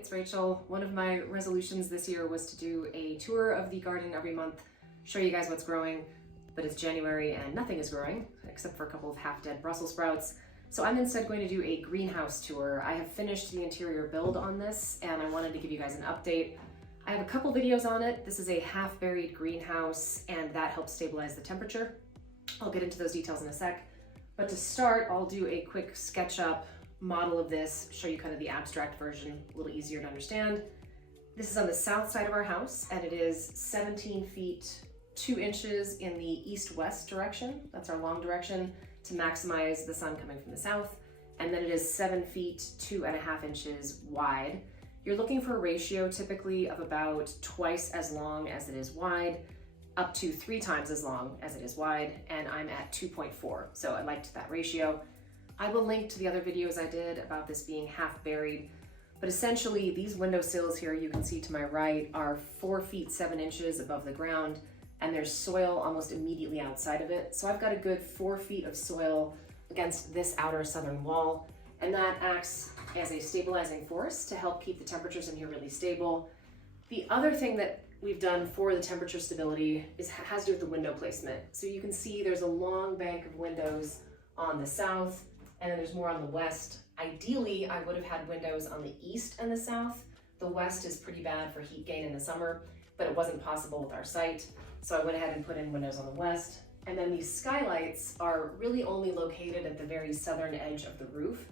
it's Rachel. One of my resolutions this year was to do a tour of the garden every month, show you guys what's growing, but it's January and nothing is growing except for a couple of half-dead Brussels sprouts. So I'm instead going to do a greenhouse tour. I have finished the interior build on this and I wanted to give you guys an update. I have a couple videos on it. This is a half-buried greenhouse and that helps stabilize the temperature. I'll get into those details in a sec. But to start, I'll do a quick SketchUp model of this, show you kind of the abstract version, a little easier to understand. This is on the south side of our house and it is 17 feet 2 inches in the east-west direction. That's our long direction to maximize the sun coming from the south. And then it is 7 feet 2.5 inches wide. You're looking for a ratio typically of about twice as long as it is wide, up to 3 times as long as it is wide, and I'm at 2.4, so I liked that ratio. I will link to the other videos I did about this being half buried, but essentially these windowsills here you can see to my right are 4 feet 7 inches above the ground, and there's soil almost immediately outside of it. So I've got a good 4 feet of soil against this outer southern wall, and that acts as a stabilizing force to help keep the temperatures in here really stable. The other thing that we've done for the temperature stability has to do with the window placement. So you can see there's a long bank of windows on the south, and then there's more on the west. Ideally, I would have had windows on the east and the south. The west is pretty bad for heat gain in the summer, but it wasn't possible with our site. So I went ahead and put in windows on the west. And then these skylights are really only located at the very southern edge of the roof.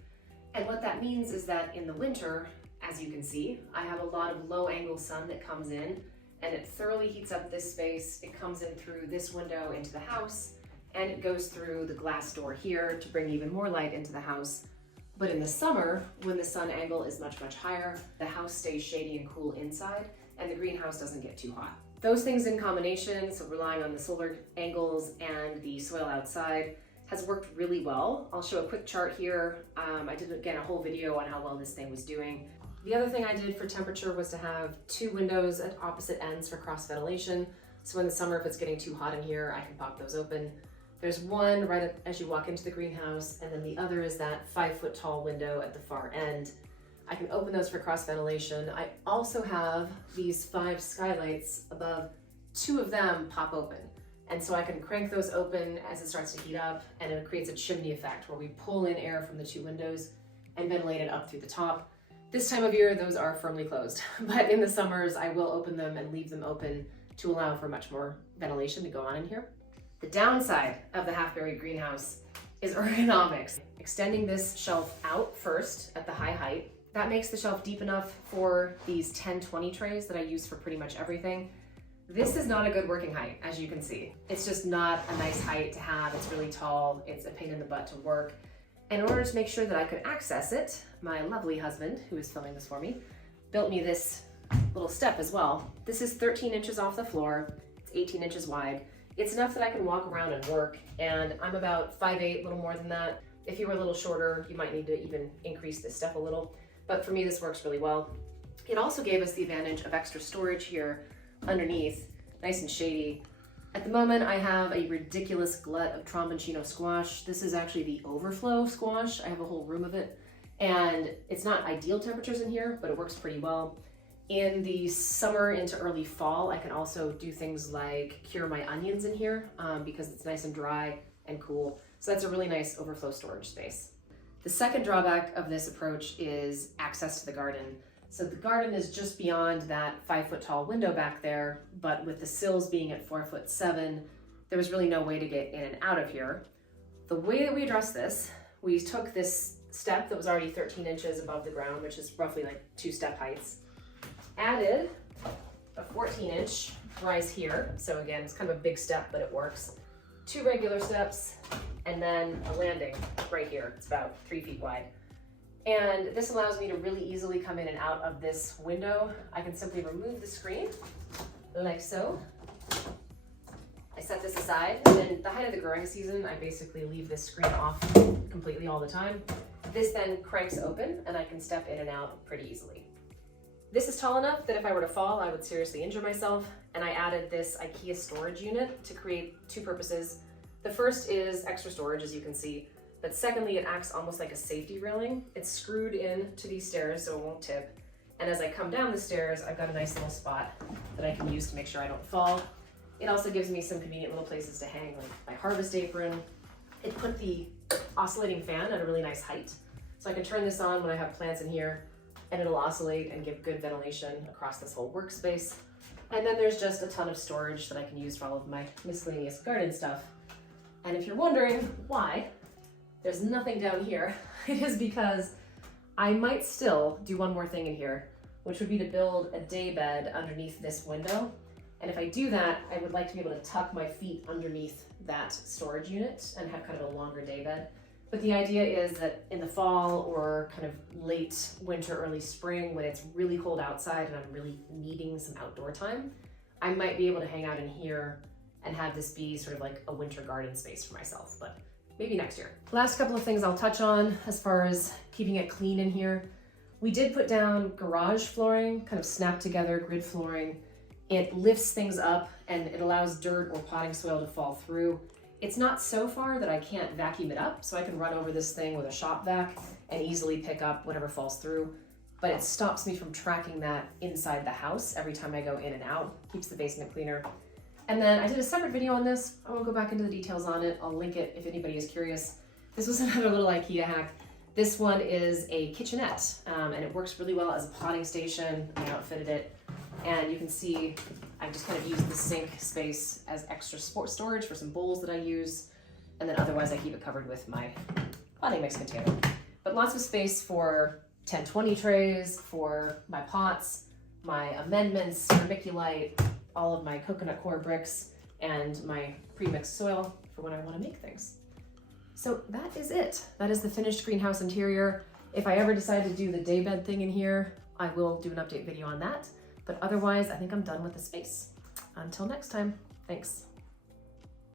And what that means is that in the winter, as you can see, I have a lot of low angle sun that comes in and it thoroughly heats up this space. It comes in through this window into the house and it goes through the glass door here to bring even more light into the house. But in the summer, when the sun angle is much, much higher, the house stays shady and cool inside and the greenhouse doesn't get too hot. Those things in combination, so relying on the solar angles and the soil outside, has worked really well. I'll show a quick chart here. I did, again, a whole video on how well this thing was doing. The other thing I did for temperature was to have 2 windows at opposite ends for cross ventilation. So in the summer, if it's getting too hot in here, I can pop those open. There's one right as you walk into the greenhouse, and then the other is that 5-foot tall window at the far end. I can open those for cross ventilation. I also have these 5 skylights above. 2 of them pop open. And so I can crank those open as it starts to heat up, and it creates a chimney effect where we pull in air from the 2 windows and ventilate it up through the top. This time of year, those are firmly closed, but in the summers, I will open them and leave them open to allow for much more ventilation to go on in here. The downside of the half-buried greenhouse is ergonomics. Extending this shelf out first at the high height, that makes the shelf deep enough for these 10-20 trays that I use for pretty much everything. This is not a good working height, as you can see. It's just not a nice height to have. It's really tall. It's a pain in the butt to work. In order to make sure that I could access it, my lovely husband, who is filming this for me, built me this little step as well. This is 13 inches off the floor. It's 18 inches wide. It's enough that I can walk around and work, and I'm about 5'8", a little more than that. If you were a little shorter, you might need to even increase this step a little, but for me, this works really well. It also gave us the advantage of extra storage here underneath, nice and shady. At the moment, I have a ridiculous glut of tromboncino squash. This is actually the overflow squash. I have a whole room of it, and it's not ideal temperatures in here, but it works pretty well. In the summer into early fall, I can also do things like cure my onions in here because it's nice and dry and cool. So that's a really nice overflow storage space. The second drawback of this approach is access to the garden. So the garden is just beyond that 5-foot tall window back there, but with the sills being at 4'7", there was really no way to get in and out of here. The way that we addressed this, we took this step that was already 13 inches above the ground, which is roughly like 2 step heights, added a 14-inch rise here. So again, it's kind of a big step, but it works. 2 regular steps, and then a landing right here. It's about 3 feet wide. And this allows me to really easily come in and out of this window. I can simply remove the screen, like so. I set this aside, and then the height of the growing season, I basically leave this screen off completely all the time. This then cranks open, and I can step in and out pretty easily. This is tall enough that if I were to fall, I would seriously injure myself, and I added this IKEA storage unit to create 2 purposes. The first is extra storage, as you can see, but secondly, it acts almost like a safety railing. It's screwed in to these stairs so it won't tip, And as I come down the stairs, I've got a nice little spot that I can use to make sure I don't fall. It also gives me some convenient little places to hang, like my harvest apron. It put the oscillating fan at a really nice height. So I can turn this on when I have plants in here, and it'll oscillate and give good ventilation across this whole workspace. And then there's just a ton of storage that I can use for all of my miscellaneous garden stuff. And if you're wondering why there's nothing down here, it is because I might still do one more thing in here, which would be to build a day bed underneath this window. And if I do that, I would like to be able to tuck my feet underneath that storage unit and have kind of a longer day bed. But the idea is that in the fall or kind of late winter, early spring, when it's really cold outside and I'm really needing some outdoor time, I might be able to hang out in here and have this be sort of like a winter garden space for myself, but maybe next year. Last couple of things I'll touch on as far as keeping it clean in here. We did put down garage flooring, kind of snap together grid flooring. It lifts things up and it allows dirt or potting soil to fall through. It's not so far that I can't vacuum it up, so I can run over this thing with a shop vac and easily pick up whatever falls through, but it stops me from tracking that inside the house every time I go in and out, keeps the basement cleaner. And then I did a separate video on this. I won't go back into the details on it. I'll link it if anybody is curious. This was another little IKEA hack. This one is a kitchenette, and it works really well as a potting station. I outfitted it, and you can see I just kind of use the sink space as extra storage for some bowls that I use, and then otherwise I keep it covered with my potting mix container. But lots of space for 1020 trays, for my pots, my amendments, vermiculite, all of my coconut coir bricks, and my pre-mixed soil for when I want to make things. So that is it. That is the finished greenhouse interior. If I ever decide to do the daybed thing in here, I will do an update video on that. But otherwise, I think I'm done with the space. Until next time, thanks.